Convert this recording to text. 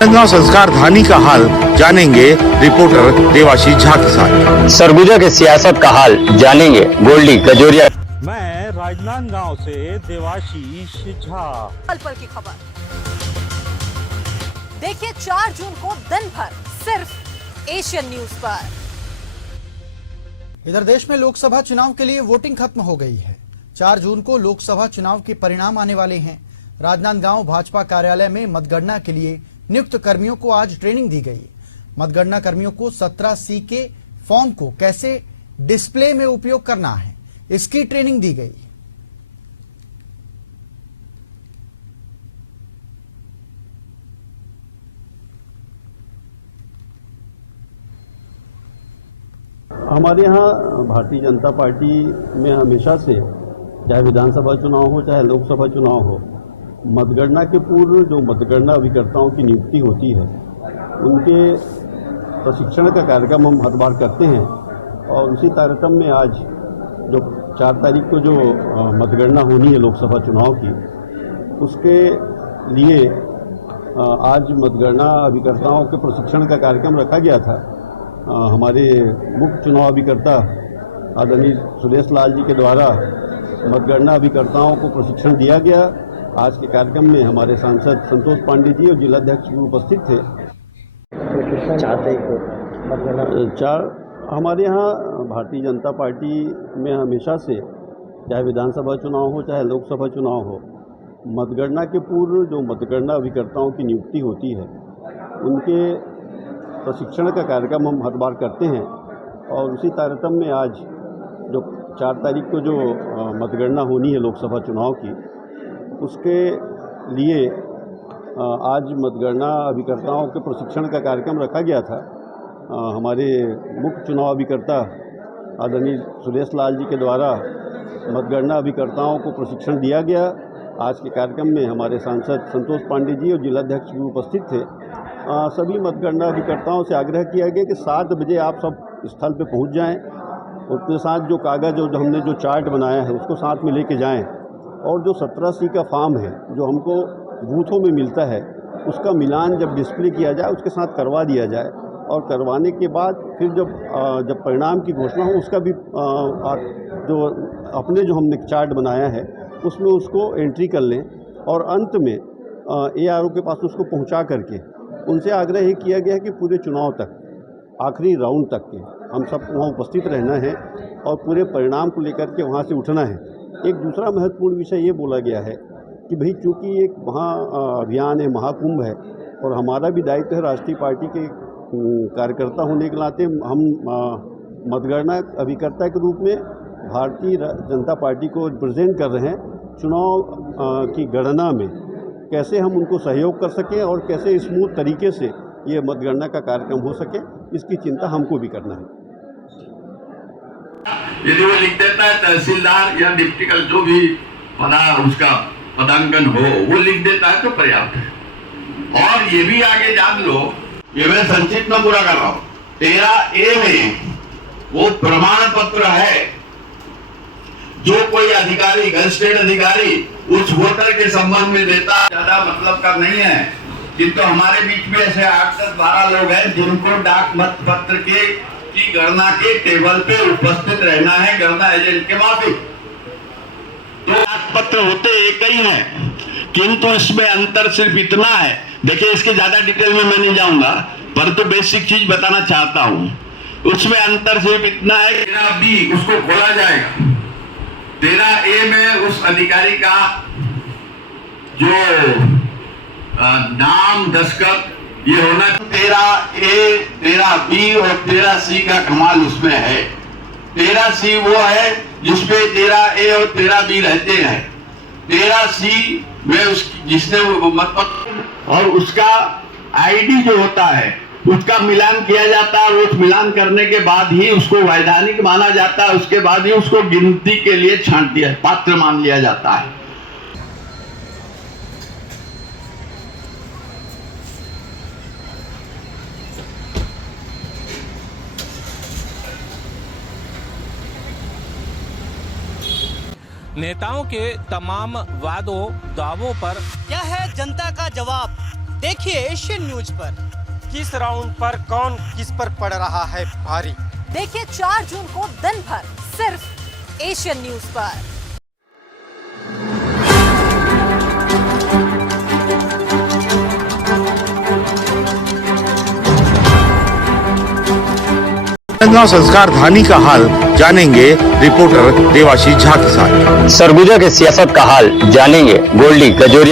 राजनांदगांव संस्कार धानी का हाल जानेंगे रिपोर्टर देवाशीष झा के साथ। सरगुजा के सियासत का हाल जानेंगे गोल्डी कजोरिया। मैं राजनांदगांव से देवाशीष झा। पल पल की खबर देखिए 4 जून को दिन भर सिर्फ एशियन न्यूज पर। इधर देश में लोकसभा चुनाव के लिए वोटिंग खत्म हो गई है। 4 जून को लोकसभा चुनाव के परिणाम आने वाले हैं। राजनांदगांव भाजपा कार्यालय में मतगणना के लिए नियुक्त कर्मियों को आज ट्रेनिंग दी गई। मतगणना कर्मियों को 17C के फॉर्म को कैसे डिस्प्ले में उपयोग करना है, इसकी ट्रेनिंग दी गई। हमारे यहाँ भारतीय जनता पार्टी में हमेशा से चाहे विधानसभा चुनाव हो चाहे लोकसभा चुनाव हो, मतगणना के पूर्व जो मतगणना अभिकर्ताओं की नियुक्ति होती है उनके प्रशिक्षण का कार्यक्रम हम हर बार करते हैं। और उसी तारतम्य में आज जो 4 तारीख को जो मतगणना होनी है लोकसभा चुनाव की, उसके लिए आज मतगणना अभिकर्ताओं के प्रशिक्षण का कार्यक्रम रखा गया था। हमारे मुख्य चुनाव अभिकर्ता आदरणीय सुरेश लाल जी के द्वारा मतगणना अभिकर्ताओं को प्रशिक्षण दिया गया। आज के कार्यक्रम में हमारे सांसद संतोष पांडे जी और जिलाध्यक्ष भी उपस्थित थे। हमारे यहाँ भारतीय जनता पार्टी में हमेशा से चाहे विधानसभा चुनाव हो चाहे लोकसभा चुनाव हो, मतगणना के पूर्व जो मतगणना अभिकर्ताओं की नियुक्ति होती है उनके प्रशिक्षण का कार्यक्रम हम हर बार करते हैं। और उसी तारतम्य में आज जो 4 तारीख को जो मतगणना होनी है लोकसभा चुनाव की, उसके लिए आज मतगणना अभिकर्ताओं के प्रशिक्षण का कार्यक्रम रखा गया था। हमारे मुख्य चुनाव अभिकर्ता आदरणीय सुरेश लाल जी के द्वारा मतगणना अभिकर्ताओं को प्रशिक्षण दिया गया। आज के कार्यक्रम में हमारे सांसद संतोष पांडे जी और जिलाध्यक्ष भी उपस्थित थे। सभी मतगणना अभिकर्ताओं से आग्रह किया गया कि 7 बजे आप सब स्थल पर पहुंच जाएं। उसके साथ जो कागज़ और जो हमने जो चार्ट बनाया है उसको साथ में लेके जाएं। और जो 17C का फॉर्म है जो हमको बूथों में मिलता है, उसका मिलान जब डिस्प्ले किया जाए उसके साथ करवा दिया जाए। और करवाने के बाद फिर जब परिणाम की घोषणा हो, उसका भी जो अपने जो हमने चार्ट बनाया है उसमें उसको एंट्री कर लें। और अंत में ARO के पास उसको पहुंचा करके उनसे आग्रह ये किया गया है कि पूरे चुनाव तक, आखिरी राउंड तक के हम सब वहाँ उपस्थित रहना है और पूरे परिणाम को लेकर के वहाँ से उठना है। एक दूसरा महत्वपूर्ण विषय ये बोला गया है कि भाई चूँकि एक अभियान है, महाकुंभ है, और हमारा भी दायित्व है राष्ट्रीय पार्टी के कार्यकर्ता होने के नाते हम मतगणना अभिकर्ता के रूप में भारतीय जनता पार्टी को रिप्रेजेंट कर रहे हैं। चुनाव की गणना में कैसे हम उनको सहयोग कर सकें और कैसे स्मूथ तरीके से ये मतगणना का कार्यक्रम हो सके, इसकी चिंता हमको भी करना है। यदि वो लिख देता है तहसीलदार या डिप्टी कल जो भी उसका पदांकन हो वो लिख देता है तो पर्याप्त है। और ये भी आगे जान लो, ये मैं संक्षिप्त में पूरा कर रहा हूँ। 13A में वो प्रमाण पत्र है जो कोई अधिकारी, गजटेड अधिकारी उस वोटर के संबंध में देता, ज्यादा मतलब का नहीं है। किंतु हमारे बीच में ऐसे 8-10-12 लोग हैं जिनको डाक मत पत्र की गणना के टेबल पे उपस्थित रहना है, गणना एजेंट के माफिक। तो डाक पत्र होते एक ही है, किंतु इसमें अंतर सिर्फ इतना है। देखिए, इसके ज्यादा डिटेल में मैं नहीं जाऊंगा, परंतु बेसिक चीज बताना चाहता हूं। उसमें अंतर सिर्फ इतना है कि 13B उसको खोला जाएगा। 13A में उस अधिकारी का जो नाम, दस्तखत ये होना। 13A, 13B और 13C का कमाल उसमें है। 13C वो है जिसपे 13A और 13B रहते हैं। 13C में जिसने वो मतपत्र और उसका ID जो होता है उसका मिलान किया जाता है। और उस मिलान करने के बाद ही उसको वैधानिक माना जाता है। उसके बाद ही उसको गिनती के लिए छांट दिया, पात्र मान लिया जाता है। नेताओं के तमाम वादों दावों पर क्या है जनता का जवाब, देखिए। देखिए एशियन न्यूज पर। किस राउंड पर कौन किस पर पड़ रहा है भारी। देखिए 4 जून को दिन भर सिर्फ एशियन न्यूज पर। राजनांदगांव संस्कार धानी का हाल जानेंगे रिपोर्टर देवाशीष झा के साथ। सरगुजा के सियासत का हाल जानेंगे गोल्डी कजोरिया